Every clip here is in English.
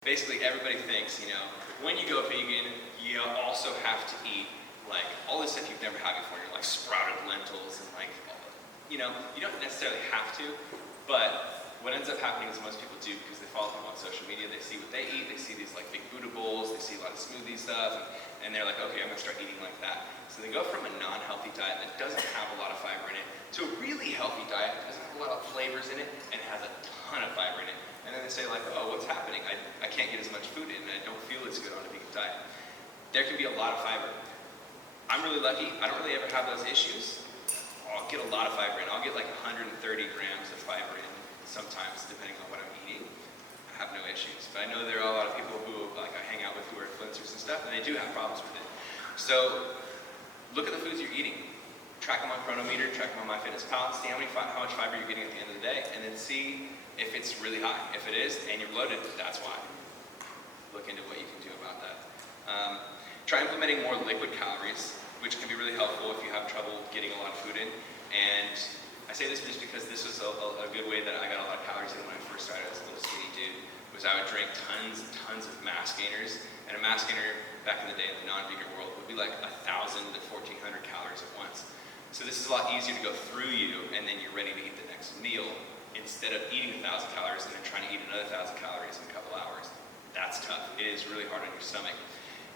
Basically, everybody thinks, when you go vegan, you also have to eat like all this stuff you've never had before. You're like sprouted lentils and like, you don't necessarily have to, but what ends up happening is most people do because they follow them on social media. They see what they eat. They see these like big Buddha bowls. They see a lot of smoothie stuff, and they're like, okay, I'm gonna start eating like that. So they go from a non-healthy diet that doesn't have a lot of fiber in it to a really healthy diet that doesn't have a lot of flavors in it and has a ton of fiber in it. And then they say like, oh, what's happening? I can't get as much food in and I don't feel as good on a vegan diet. There can be a lot of fiber. I'm really lucky. I don't really ever have those issues. I'll get a lot of fiber in. I'll get like 130 grams of fiber in sometimes, depending on what I'm eating. I have no issues. But I know there are a lot of people who like I hang out with who are influencers and stuff, and they do have problems with it. So look at the foods you're eating. Track them on Chronometer, track them on MyFitnessPal, see how much fiber you're getting at the end of the day, and then see if it's really high. If it is, and you're bloated, that's why. Look into what you can do about that. Try implementing more liquid calories, which can be really helpful if you have trouble getting a lot of food in. And I say this just because this was a good way that I got a lot of calories in when I first started as a little skinny dude, was I would drink tons and tons of mass gainers. And a mass gainer back in the day in the non-vegan world would be like 1,000 to 1,400 calories at once. So this is a lot easier to go through you, and then you're ready to eat the next meal instead of eating 1,000 calories and then trying to eat another 1,000 calories in a couple hours. That's tough. It is really hard on your stomach.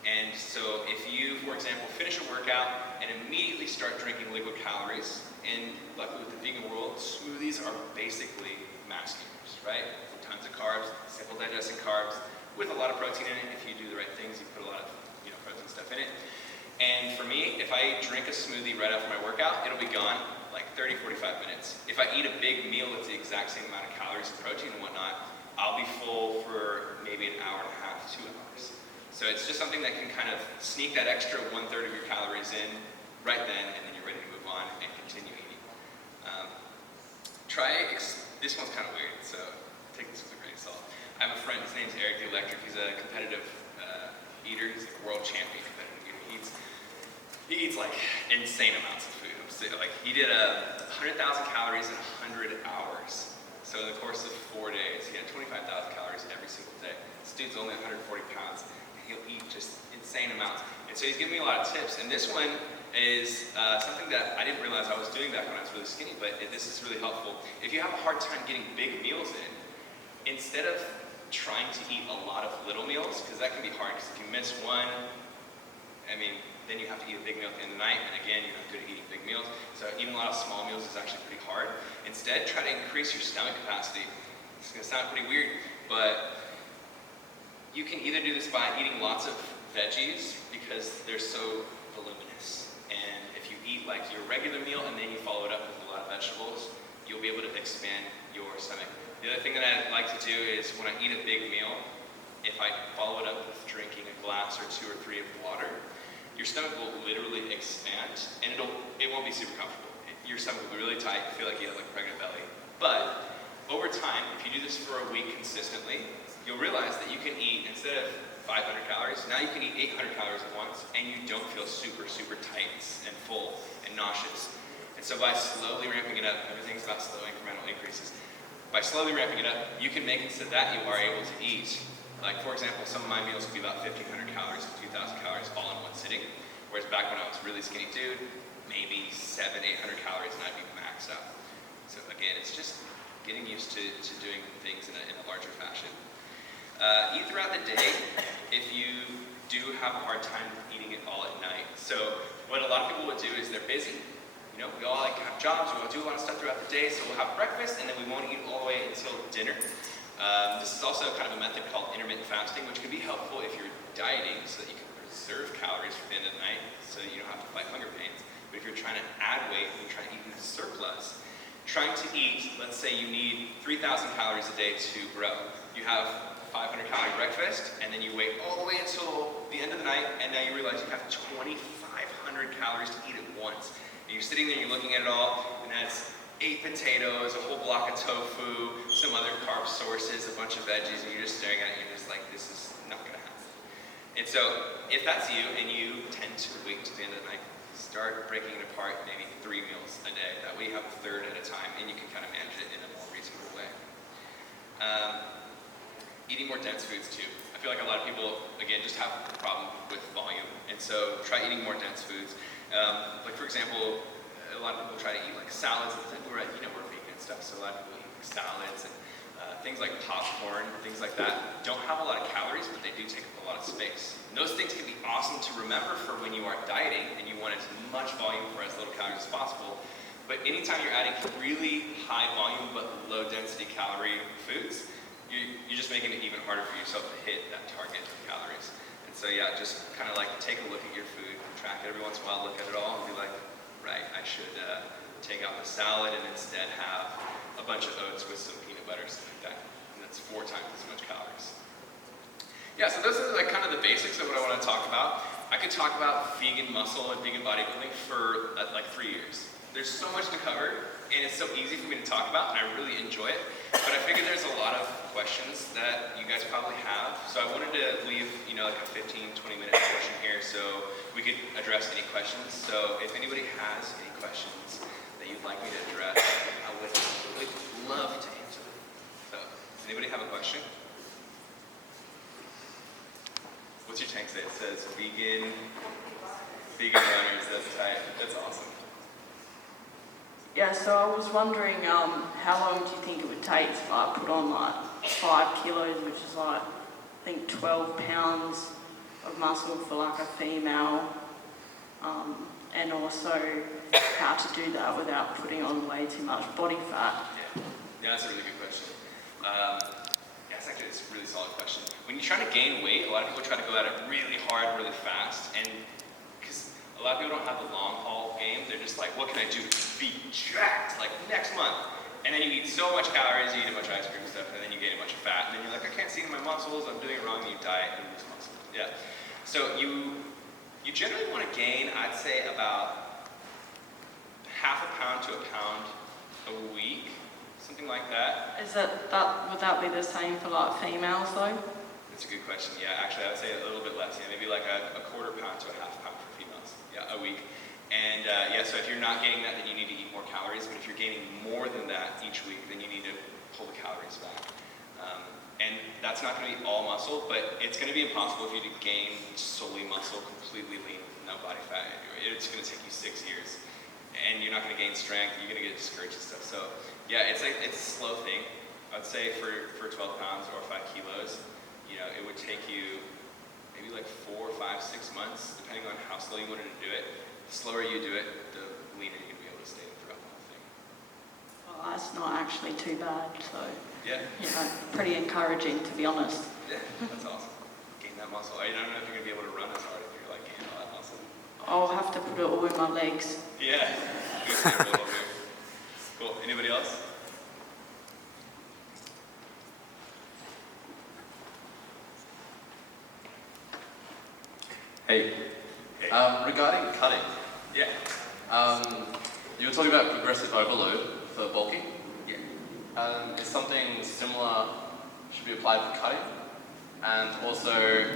And so if you, for example, finish a workout and immediately start drinking liquid calories, and luckily with the vegan world, smoothies are basically mass gainers, right? Tons of carbs, simple digesting carbs, with a lot of protein in it. If you do the right things, you put a lot of protein stuff in it. And for me, if I drink a smoothie right after my workout, it'll be gone like 30, 45 minutes. If I eat a big meal with the exact same amount of calories and protein and whatnot, I'll be full for maybe an hour and a half, 2 hours. So it's just something that can kind of sneak that extra 1/3 of your calories in right then, and then you're ready to move on and continue eating. This one's kind of weird, so take this with a grain of salt. I have a friend, his name's Eric the Electric. He's a competitive eater. He's like a world champion competitive eater. He eats like insane amounts of food. Like he did 100,000 calories in 100 hours. So in the course of 4 days, he had 25,000 calories every single day. This dude's only 140 pounds. He'll eat just insane amounts. And so he's giving me a lot of tips. And this one is something that I didn't realize I was doing back when I was really skinny, but this is really helpful. If you have a hard time getting big meals in, instead of trying to eat a lot of little meals, because that can be hard, because if you miss one, then you have to eat a big meal at the end of the night, and again, you're not good at eating big meals. So eating a lot of small meals is actually pretty hard. Instead, try to increase your stomach capacity. It's gonna sound pretty weird, but you can either do this by eating lots of veggies because they're so voluminous. And if you eat like your regular meal and then you follow it up with a lot of vegetables, you'll be able to expand your stomach. The other thing that I like to do is when I eat a big meal, if I follow it up with drinking a glass or 2 or 3 of water, your stomach will literally expand, and it won't be super comfortable. Your stomach will be really tight, you feel like you have like a pregnant belly. But over time, if you do this for a week consistently, you'll realize that you can eat, instead of 500 calories, now you can eat 800 calories at once, and you don't feel super, super tight and full and nauseous. And so by slowly ramping it up, everything's about slow incremental increases. By slowly ramping it up, you can make it so that you are able to eat. Like for example, some of my meals would be about 1,500 calories to 2,000 calories all in one sitting. Whereas back when I was a really skinny dude, maybe 700, 800 calories and I'd be maxed out. So again, it's just getting used to doing things in a larger fashion. Eat throughout the day if you do have a hard time eating it all at night. So what a lot of people would do is they're busy. We all like have jobs, we all do a lot of stuff throughout the day, so we'll have breakfast and then we won't eat all the way until dinner. This is also kind of a method called intermittent fasting, which can be helpful if you're dieting so that you can preserve calories for the end of the night so that you don't have to fight hunger pains. But if you're trying to add weight and you're trying to eat in a surplus, trying to eat, let's say you need 3,000 calories a day to grow. You have a 500 calorie breakfast, and then you wait all the way until the end of the night, and now you realize you have 2,500 calories to eat at once. And you're sitting there, you're looking at it all, and that's 8 potatoes, a whole block of tofu, some other carb sources, a bunch of veggies, and you're just staring at it, and you're just like, this is not gonna happen. And so, if that's you, and you tend to wait to the end of the night, start breaking it apart, maybe 3 meals a day. That way you have a third at a time, and you can kind of manage it in a more reasonable way. eating more dense foods too. I feel like a lot of people, again, just have a problem with volume, and so try eating more dense foods. Like for example, a lot of people try to eat like salads. We're vegan and stuff, so a lot of people eat salads and things like popcorn, things like that. Don't have a lot of calories, but they do take up a lot of space. And those things can be awesome to remember for when you are dieting and you want as much volume for as little calories as possible. But anytime you're adding really high volume but low density calorie foods, you're just making it even harder for yourself to hit that target of calories. And so yeah, just kind of like take a look at your food, track it every once in a while, look at it all and be like, right, I should take out the salad and instead have a bunch of oats with some peanut butter, something like that. And that's 4 times as much calories. Yeah, so those are like kind of the basics of what I want to talk about. I could talk about vegan muscle and vegan bodybuilding for like 3 years. There's so much to cover, and it's so easy for me to talk about, and I really enjoy it. But I figured there's a lot of questions that you guys probably have. So I wanted to leave, like a 15, 20-minute portion here so we could address any questions. So if anybody has any questions that you'd like me to address, I would love to answer them. So does anybody have a question? What's your tank say? It says vegan runners. That's tight. That's awesome. Yeah, so I was wondering, how long do you think it would take if I put on like 5 kilos, which is like, I think 12 pounds of muscle for like a female, and also how to do that without putting on way too much body fat? Yeah, that's a really good question. It's actually a really solid question. When you're trying to gain weight, a lot of people try to go at it really hard, really fast, and because a lot of people don't have the long haul game, they're just like, what can I do to be jacked, like next month? And then you eat so much calories, you eat a bunch of ice cream and stuff, and then you gain a bunch of fat, and then you're like, I can't see my muscles, I'm doing it wrong, and you diet and lose muscle. Yeah. So you generally want to gain, I'd say, about half a pound to a pound a week, something like that. Would that be the same for like females though? That's a good question. Yeah, actually, I would say a little bit less. Yeah, maybe like a quarter pound to a half pound for females. Yeah, a week. And so if you're not getting that, then you need to eat more calories. But if you're gaining more than that each week, then you need to pull the calories back. And that's not going to be all muscle, but it's going to be impossible for you to gain solely muscle, completely lean, no body fat. It's going to take you 6 years. And you're not going to gain strength. You're going to get discouraged and stuff. So yeah, it's a slow thing. I'd say for 12 pounds or 5 kilos, it would take you maybe like 4, 5, 6 months, depending on how slow you wanted to do it. The slower you do it, the leaner you're going to be able to stay throughout the whole thing. Well, that's not actually too bad, so yeah, pretty encouraging, to be honest. Yeah, that's awesome. Gain that muscle. I don't know if you're going to be able to run as hard if you're like gaining all that muscle. I'll have to put it all in my legs. Yeah. Cool. Anybody else? Hey. Regarding cutting. Yeah. You were talking about progressive overload for bulking. Yeah. Is something similar should be applied for cutting? And also,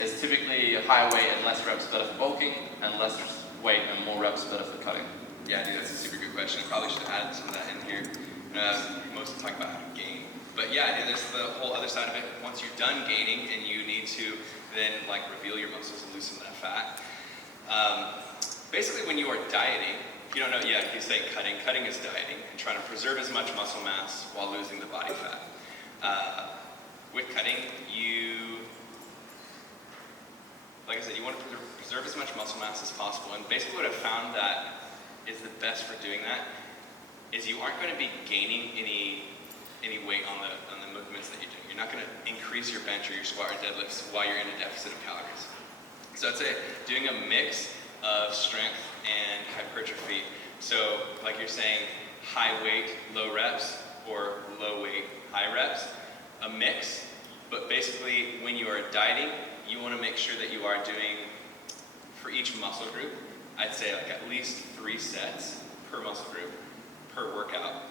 is typically higher weight and less reps better for bulking, and less weight and more reps better for cutting? Yeah, dude, that's a super good question. Probably should have added some of that in here. Mostly talk about how to gain. But yeah, dude, there's the whole other side of it. Once you're done gaining and you need to then like reveal your muscles and loosen that fat. Basically when you are dieting, if you don't know, if you say cutting is dieting and trying to preserve as much muscle mass while losing the body fat. With cutting, like I said, you want to preserve as much muscle mass as possible. And basically what I've found that is the best for doing that is you aren't going to be gaining any weight on the movements that you're doing. You're not going to increase your bench or your squat or deadlifts while you're in a deficit of calories. So I'd say doing a mix of strength and hypertrophy. So like you're saying, high weight, low reps, or low weight, high reps, a mix. But basically when you are dieting, you want to make sure that you are doing, for each muscle group, I'd say like at least 3 sets per muscle group, per workout,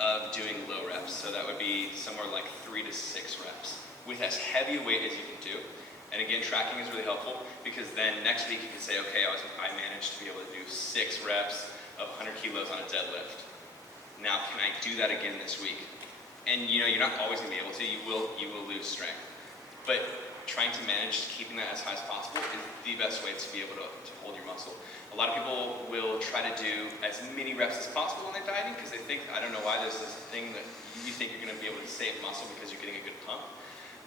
of doing low reps. So that would be somewhere like 3 to 6 reps with as heavy a weight as you can do. And again, tracking is really helpful because then next week you can say, okay, I managed to be able to do 6 reps of 100 kilos on a deadlift. Now, can I do that again this week? And you know, you're not always going to be able to. You will lose strength. But trying to manage keeping that as high as possible is the best way to be able to hold your muscle. A lot of people will try to do as many reps as possible when they're dieting because they think, I don't know why there's this thing that you think you're going to be able to save muscle because you're getting a good pump.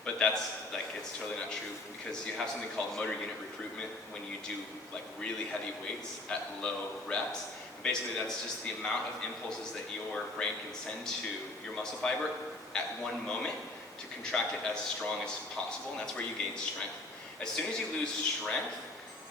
But that's like, it's totally not true because you have something called motor unit recruitment when you do like really heavy weights at low reps. And basically that's just the amount of impulses that your brain can send to your muscle fiber at one moment to contract it as strong as possible, and that's where you gain strength. As soon as you lose strength,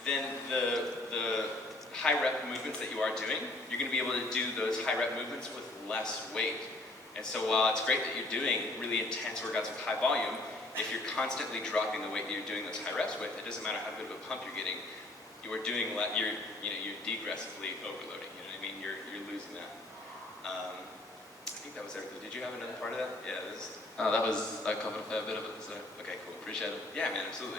then the high rep movements that you are doing, you're going to be able to do those high rep movements with less weight. And so while it's great that you're doing really intense workouts with high volume, if you're constantly dropping the weight that you're doing those high reps with, it doesn't matter how good of a pump you're getting, you're degressively overloading. You know what I mean? You're losing that. I think that was everything. Did you have another part of that? Yeah. That covered a fair bit of it. So Okay, cool. appreciate it. Yeah, man, absolutely.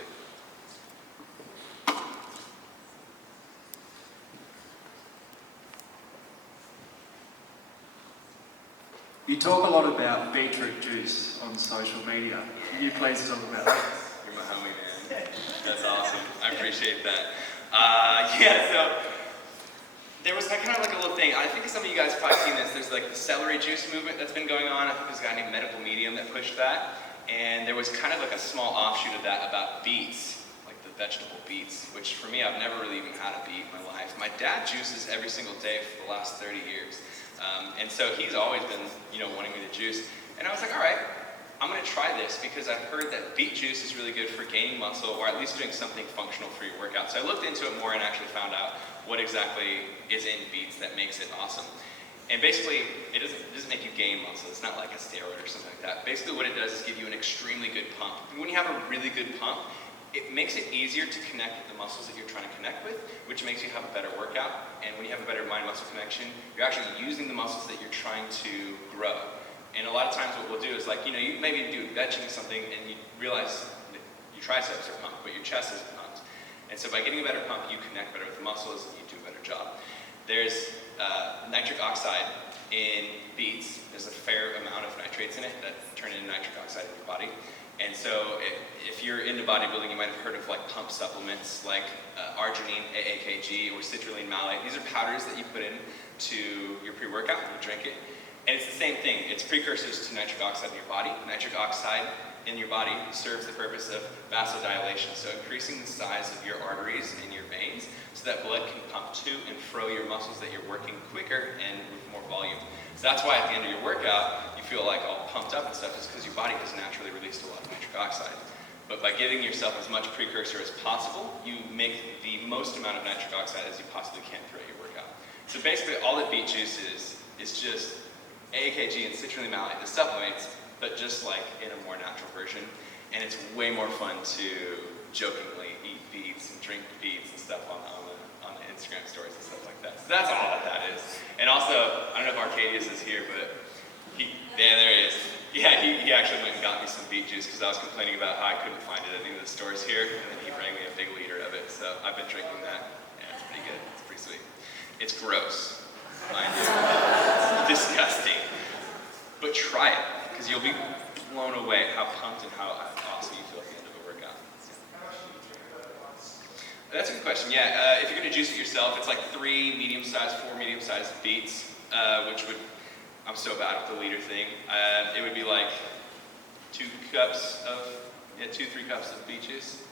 You talk a lot about beetroot juice on social media. Can you please talk about that? You're my homie, man. That's awesome. I appreciate that. So there was kind of like a little thing. I think some of you guys have probably seen this. There's like the celery juice movement that's been going on. I think there's a guy named Medical Medium that pushed that. And there was kind of like a small offshoot of that about beets, like the vegetable beets, which for me, I've never really even had a beet in my life. My dad juices every single day for the last 30 years. And so he's always been, wanting me to juice. And I was like, all right, I'm going to try this because I've heard that beet juice is really good for gaining muscle or at least doing something functional for your workout. So I looked into it more and actually found out what exactly is in beets that makes it awesome. And basically, it doesn't make you gain muscle. It's not like a steroid or something like that. Basically what it does is give you an extremely good pump. When you have a really good pump, it makes it easier to connect with the muscles that you're trying to connect with, which makes you have a better workout. And when you have a better mind-muscle connection, you're actually using the muscles that you're trying to grow. And a lot of times what we'll do is like, you maybe do benching something and you realize that your triceps are pumped, but your chest isn't pumped. And so by getting a better pump, you connect better with the muscles and you do a better job. There's nitric oxide in beets. There's a fair amount of nitrates in it that turn into nitric oxide in your body. And so if you're into bodybuilding, you might have heard of like pump supplements like arginine, AAKG, or citrulline malate. These are powders that you put in to your pre-workout and you drink it. And it's the same thing. It's precursors to nitric oxide in your body. Nitric oxide in your body serves the purpose of vasodilation, so increasing the size of your arteries and your veins so that blood can pump to and fro your muscles that you're working quicker and with more volume. So that's why at the end of your workout, you feel like all pumped up and stuff, is because your body has naturally released a lot of nitric oxide. But by giving yourself as much precursor as possible, you make the most amount of nitric oxide as you possibly can throughout your workout. So basically all that beet juice is just AAKG and citrulline malate, the supplements, but just like in a more natural version. And it's way more fun to jokingly eat beets and drink beets and stuff on the Instagram stories and stuff like that. So that's all that is. And also, I don't know if Arcadius is here, but there he is. Yeah, he actually went and got me some beet juice because I was complaining about how I couldn't find it at any of the stores here, and then he brought me a big liter of it. So I've been drinking that. Yeah, it's pretty good. It's pretty sweet. It's gross, mind you. It's disgusting. But try it, because you'll be blown away how pumped and how awesome you feel at the end of a workout. That's a good question. Yeah, if you're going to juice it yourself, it's like 3 medium-sized, 4 medium-sized beets, which would, I'm so bad with the liter thing. It would be like 2, 3 cups of beet juice.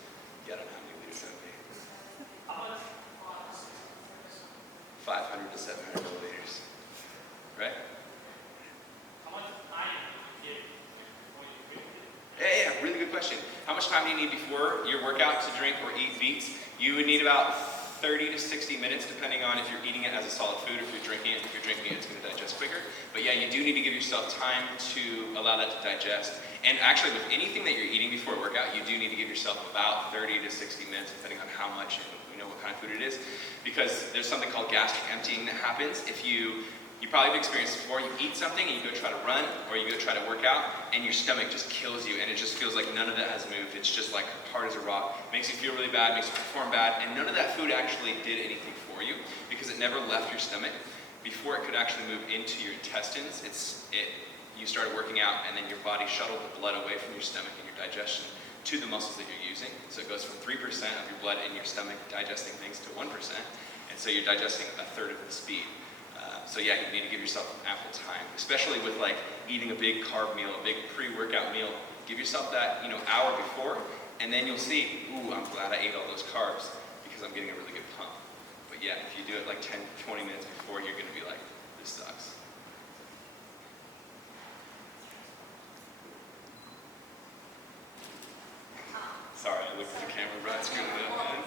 Yeah, I don't know how many liters that would be. 500 to 700 milliliters, right? Yeah, really good question. How much time do you need before your workout to drink or eat beets? You would need about 30 to 60 minutes, depending on if you're eating it as a solid food, if you're drinking it. If you're drinking it, it's going to digest quicker. But yeah, you do need to give yourself time to allow that to digest. And actually, with anything that you're eating before a workout, you do need to give yourself about 30 to 60 minutes, depending on how much and what kind of food it is. Because there's something called gastric emptying that happens if you probably have experienced before, you eat something and you go try to run or you go try to work out and your stomach just kills you and it just feels like none of that has moved. It's just like hard as a rock. Makes you feel really bad, makes you perform bad, and none of that food actually did anything for you because it never left your stomach. Before it could actually move into your intestines, it you started working out and then your body shuttled the blood away from your stomach and your digestion to the muscles that you're using. So it goes from 3% of your blood in your stomach digesting things to 1%. And so you're digesting a third of the speed. So yeah, you need to give yourself ample time, especially with like eating a big carb meal, a big pre-workout meal. Give yourself that, hour before, and then you'll see, ooh, I'm glad I ate all those carbs because I'm getting a really good pump. But yeah, if you do it like 10, 20 minutes before, you're gonna be like, this sucks. Sorry, I looked at the camera, bro. I screwed it up, man.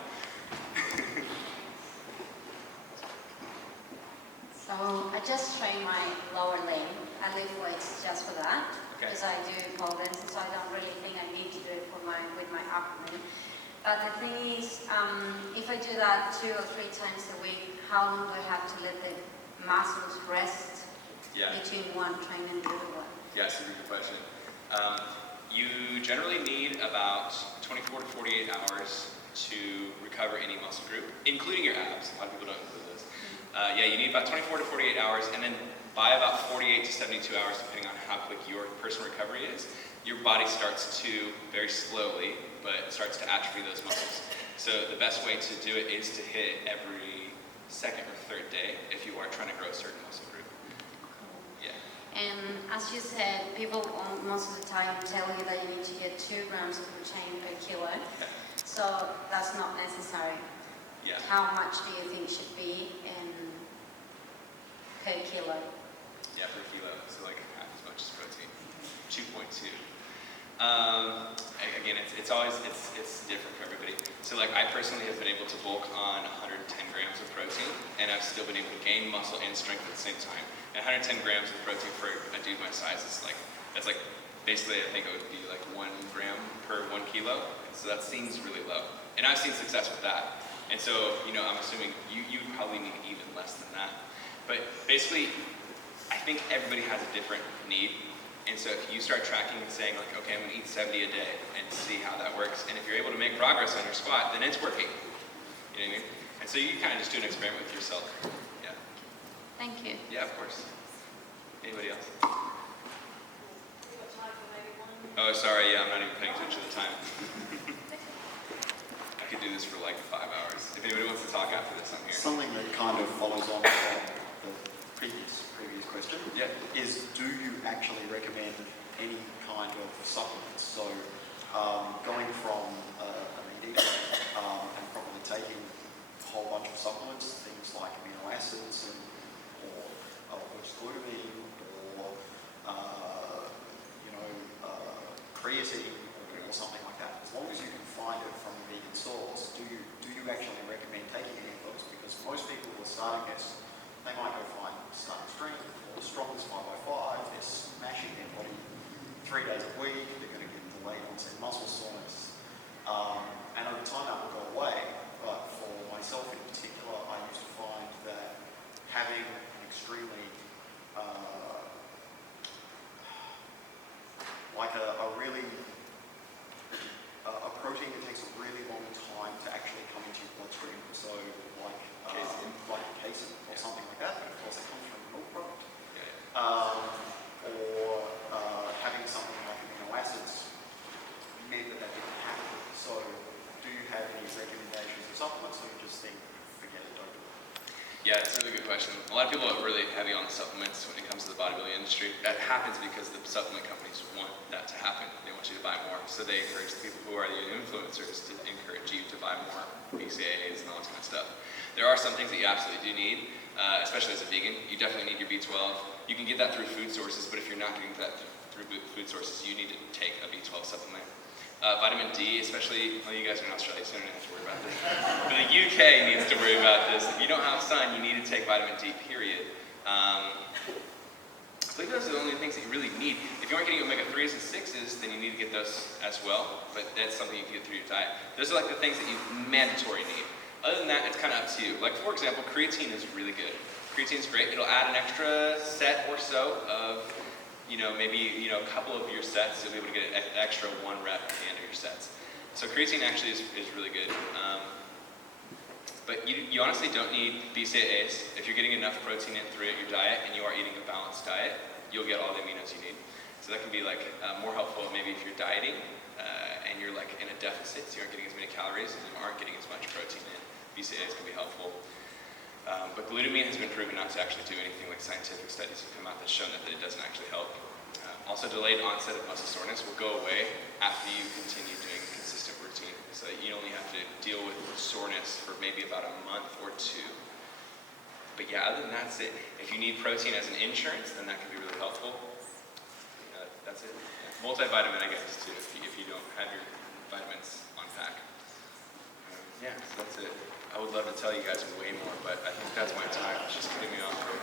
So I just train my lower leg. I lift weights just for that Okay. because I do pole dancing, so I don't really think I need to do it with my upper leg. But the thing is, if I do that 2 or 3 times a week, how long do I have to let the muscles rest Yeah. between one train and the other one? Yeah, super good question. You generally need about 24 to 48 hours to recover any muscle group, including your abs. A lot of people don't include those. Yeah, you need about 24 to 48 hours, and then by about 48 to 72 hours, depending on how quick your personal recovery is, your body starts to, very slowly, but starts to atrophy those muscles. So the best way to do it is to hit every second or third day if you are trying to grow a certain muscle group. Yeah. And as you said, people most of the time tell you that you need to get 2 grams of protein per kilo. Yeah. So that's not necessary. Yeah. How much do you think should be per kilo? Yeah, per kilo, so like half as much as protein, 2.2. Again, it's always different for everybody. So like I personally have been able to bulk on 110 grams of protein, and I've still been able to gain muscle and strength at the same time. And 110 grams of protein for a dude my size is that's basically, I think it would be like 1 gram per 1 kilo. So that seems really low, and I've seen success with that. And so I'm assuming you probably need even less than that. But basically, I think everybody has a different need. And so if you start tracking and saying like, okay, I'm gonna eat 70 a day and see how that works. And if you're able to make progress on your squat, then it's working. You know what I mean? And so you kind of just do an experiment with yourself. Yeah. Thank you. Yeah, of course. Anybody else? Oh, sorry, yeah, I'm not even paying attention to the time. I could do this for like 5 hours. If anybody wants to talk after this, I'm here. Something that kind of follows on from the previous question is, do you actually recommend any kind of supplements? So going from a meat eater and probably taking a whole bunch of supplements, things like amino acids or glutamine or creatine or something like that. As long as you can find it from a vegan source, do you actually recommend taking any of those? Because most people who are starting this, they might go find starting strength or the strongest 5x5. They're smashing their body 3 days a week. They're going to get the late onset muscle soreness, and over time that will go away. But for myself in particular, I used to find that having an extremely a protein that takes a really long time to actually come into your bloodstream. So like casein or something like that. Of course, it comes from a milk product. Or having something like amino acids meant that didn't happen. So do you have any recommendations of supplements, or you just think, forget it, don't do it? Yeah, it's a really good question. A lot of people are really heavy on the supplements when it comes to the bodybuilding industry. That happens because the supplement companies want that to happen. They want you to buy more. So they encourage the people who are the influencers to encourage you to buy more BCAAs and all that kind of stuff. There are some things that you absolutely do need, especially as a vegan. You definitely need your B12. You can get that through food sources, but if you're not getting that through food sources, you need to take a B12 supplement. Vitamin D, especially, well, you guys are in Australia, so you don't have to worry about this. But the UK needs to worry about this. If you don't have sun, you need to take vitamin D, period. I think those are the only things that you really need. If you aren't getting omega-3s and 6s, then you need to get those as well, but that's something you can get through your diet. Those are like the things that you mandatory need. Other than that, it's kind of up to you. Like, for example, creatine is really good. Creatine is great. It'll add an extra set or so of maybe a couple of your sets. You'll be able to get an extra 1 rep at the end of your sets. So creatine actually is really good. But you honestly don't need BCAAs. If you're getting enough protein in through your diet and you are eating a balanced diet, you'll get all the aminos you need. So that can be like more helpful maybe if you're dieting and you're like in a deficit, so you aren't getting as many calories and you aren't getting as much protein in. BCAAs can be helpful. But glutamine has been proven not to actually do anything. Like scientific studies have come out that's shown that it doesn't actually help. Also, delayed onset of muscle soreness will go away after you continue doing a consistent routine. So you only have to deal with soreness for maybe about a month or two. But yeah, other than that, that's it. If you need protein as an insurance, then that can be really helpful. That's it. Yeah. Multivitamin, I guess, too, if you don't have your vitamins on pack. Yeah, so that's it. I would love to tell you guys way more, but I think that's my time. It's just cutting me off here.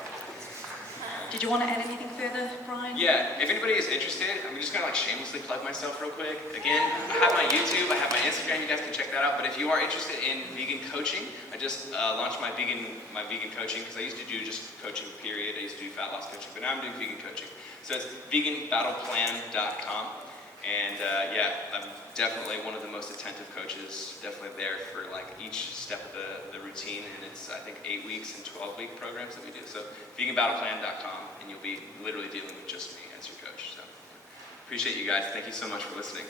Did you want to add anything further, Brian? Yeah, if anybody is interested, I'm just gonna like shamelessly plug myself real quick. Again, I have my YouTube, I have my Instagram, you guys can check that out. But if you are interested in vegan coaching, I just launched my vegan coaching, because I used to do just coaching period. I used to do fat loss coaching, but now I'm doing vegan coaching. So it's veganbattleplan.com. And yeah, I'm definitely one of the most attentive coaches, definitely there for like each step of the routine, and it's I think 8 weeks and 12-week programs that we do. So veganbattleplan.com, and you'll be literally dealing with just me as your coach. So appreciate you guys. Thank you so much for listening.